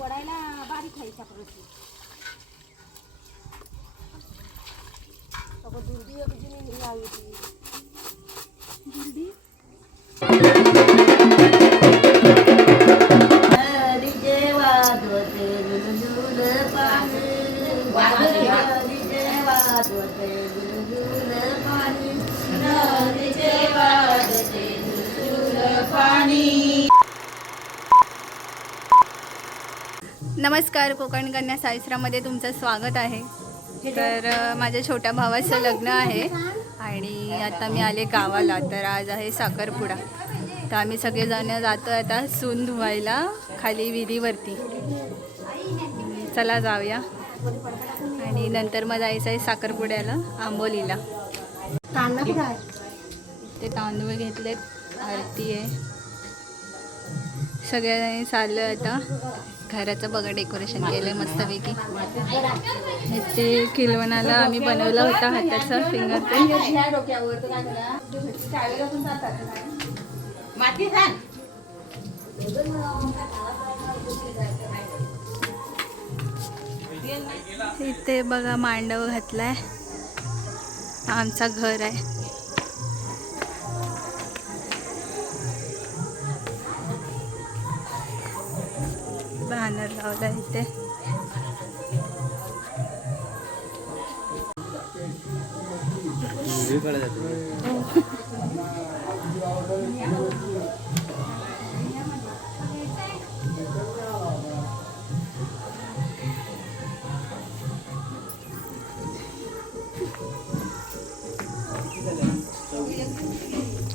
वडायला बारीक खायचा प्रश्न अगं दुर्दी अगदी निघली आई ती दुर्दी नमस्कार कोकण कन्या सायसरामध्ये तुमचं स्वागत आहे. तर माझ्या छोट्या भावाचं लग्न आहे आणि आता मी आले गावाला. तर आज आहे साखरपुडा. तर आम्ही सगळेजण जातो आता सून धुवायला खाली विहिरीवरती. चला जाऊया. आणि नंतर मग जायचं आहे साखरपुड्याला आंबोलीला. ते तांदूळ घेतलेत आरती आहे. सगळ्यांनी चाललं आता. घराचं बघा डेकोरेशन केलंय मस्तपैकी. ते किलवणाला आम्ही बनवला होता हाताचा फिंगर इथे बघा मांडव घातलाय. आमचा घर आहे. बॅनर लावला इथे.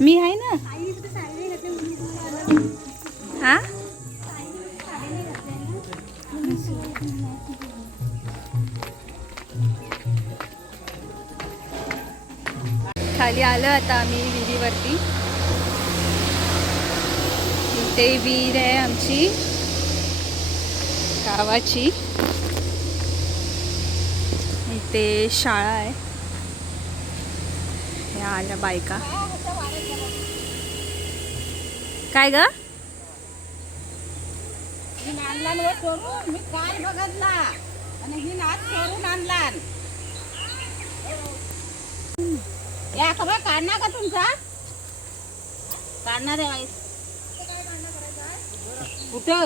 मी आहे ना? आलो आता आम्ही विहिरीवरती. इथे विहीर आहे आमची. गावाची. इथे शाळा आहे. ह्या आल्या बायका. काय ग? आणला चोरून मी आणि ही नाच चोरून आणला या खबर काढणार का तुमचा? काढणार आहे कुठं?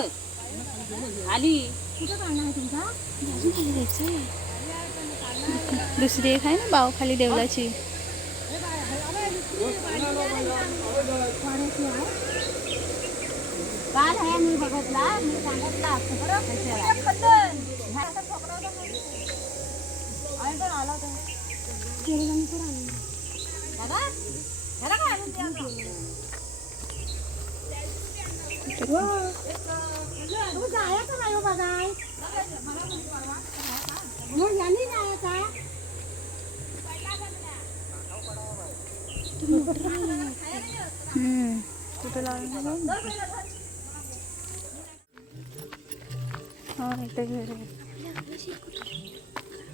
आली. कुठं काढणार आहे तुमचा? दुसरी एक आहे ना बावखाली देवलाची काल आहे मी बघितला. मी सांगितला हम्म. कुठं लावलं बघ. इथे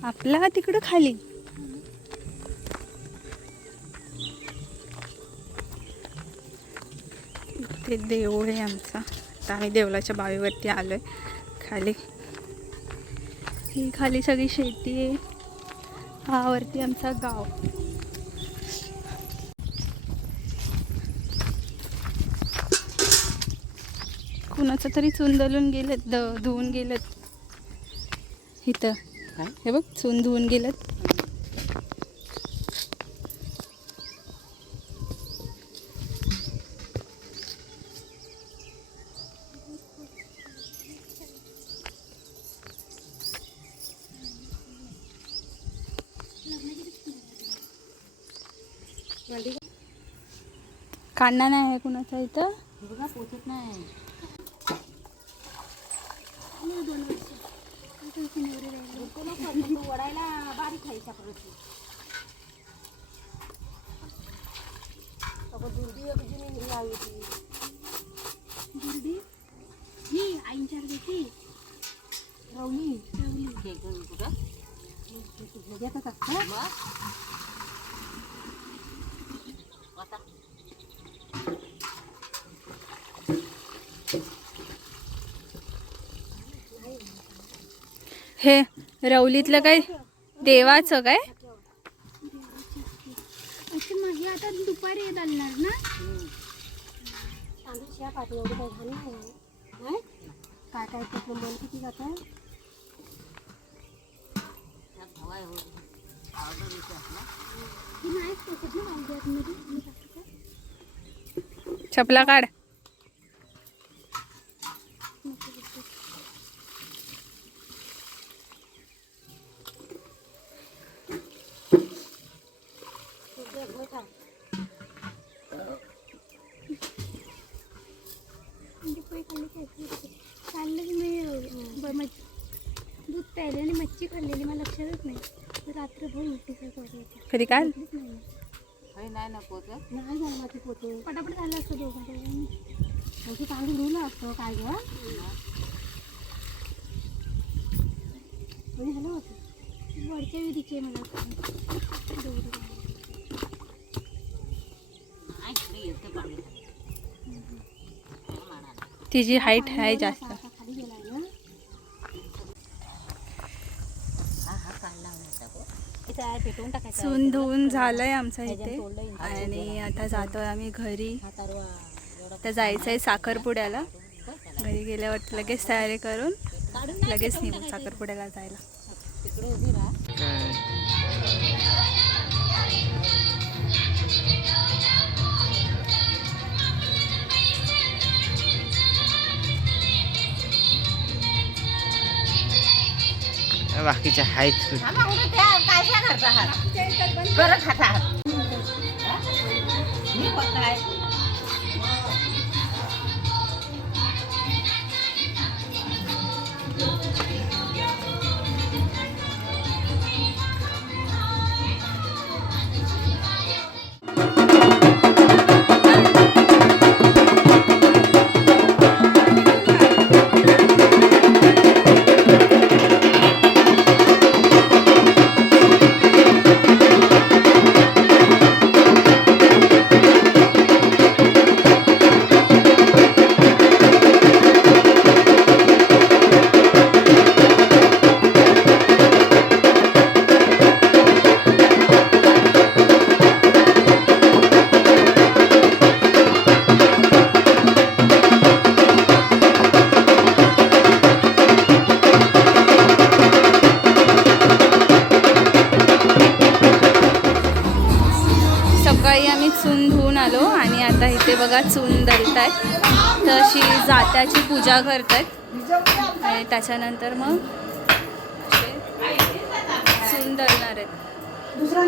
आपला तिकडं खाली? इथे देऊळ आहे आमचा. आता आम्ही देवळाच्या बावीवरती आलोय. खाली. ही खाली सगळी शेती आहे. हा वरती आमचा गाव. कुणाचं तरी चून दलून गेलेत द धुवून गेलेत. इथं. हे बघ चून धुवून गेलेत. कांदा नाही आहे कुणाचा इथं बघा पोचत नाही वडायला बारीक खायचा प्रश्न अगं दुर्दी ही आईंच्या घेते रवली रवली कुठं देतात हे रवलीतलं काय देवाचं काय? आता दुपारी येत आणणार ना? काय काय किती जात? चपला काढ चाललं की मी अं, ब- मच- दूध प्यायले आणि मच्छी नाही. रात्रभर कधी नाही. ना पोत. नाही झालं माझी पोते. पटापट झालं असतं दोघं म्हणजे धुलं असतं काय गं? म्हणजे झालं होतं. वरच्या विधीचे मला तिची हाईट आहे जास्त आता खाली गेलाय ना चून धुवून झालंय आमचं इथे. आणि आता जातोय आम्ही घरी. आता जायचंय साखरपुड्याला. घरी गेल्यावर लगेच तयारी करून लगेच निघू साखरपुड्याला जायला. बाकीच्या आहेत. काय काय करता आहात. बरं आम्ही चून धुवून आलो आणि आता इथे बघा चून दलतायत तशी जात्याची पूजा करतायत. आणि त्याच्यानंतर मग असे चून दलणार आहेत. दुसरं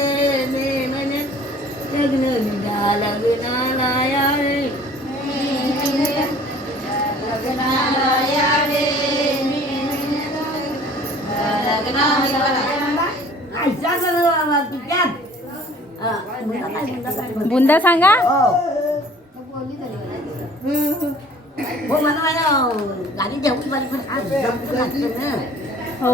अशा सही नाही. तो काय कुठं- बुंदा सांगा हो मला गाडी पण आज जपून घातलं ना. हो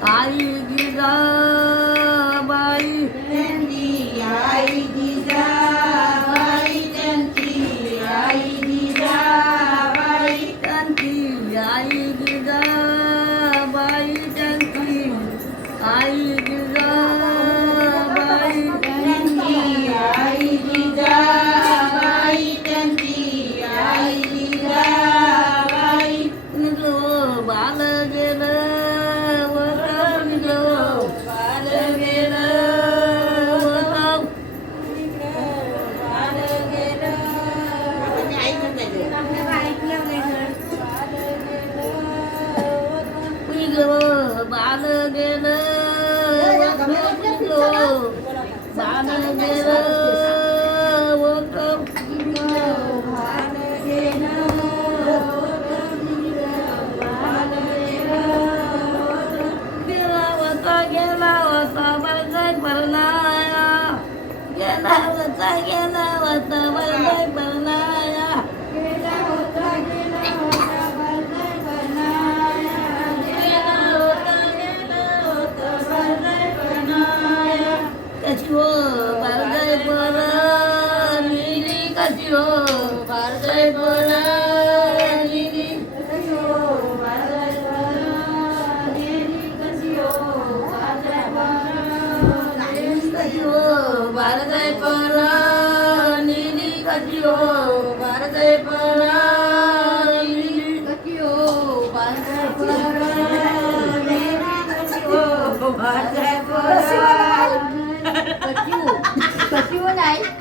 Ai, Guilherme. சாமி ભારતે પર નીલી કટીઓ ભારતે પર નીલી કટીઓ ભારતે પર નીલી કટીઓ ભારતે પર કટીઓ કટીઓ નહીં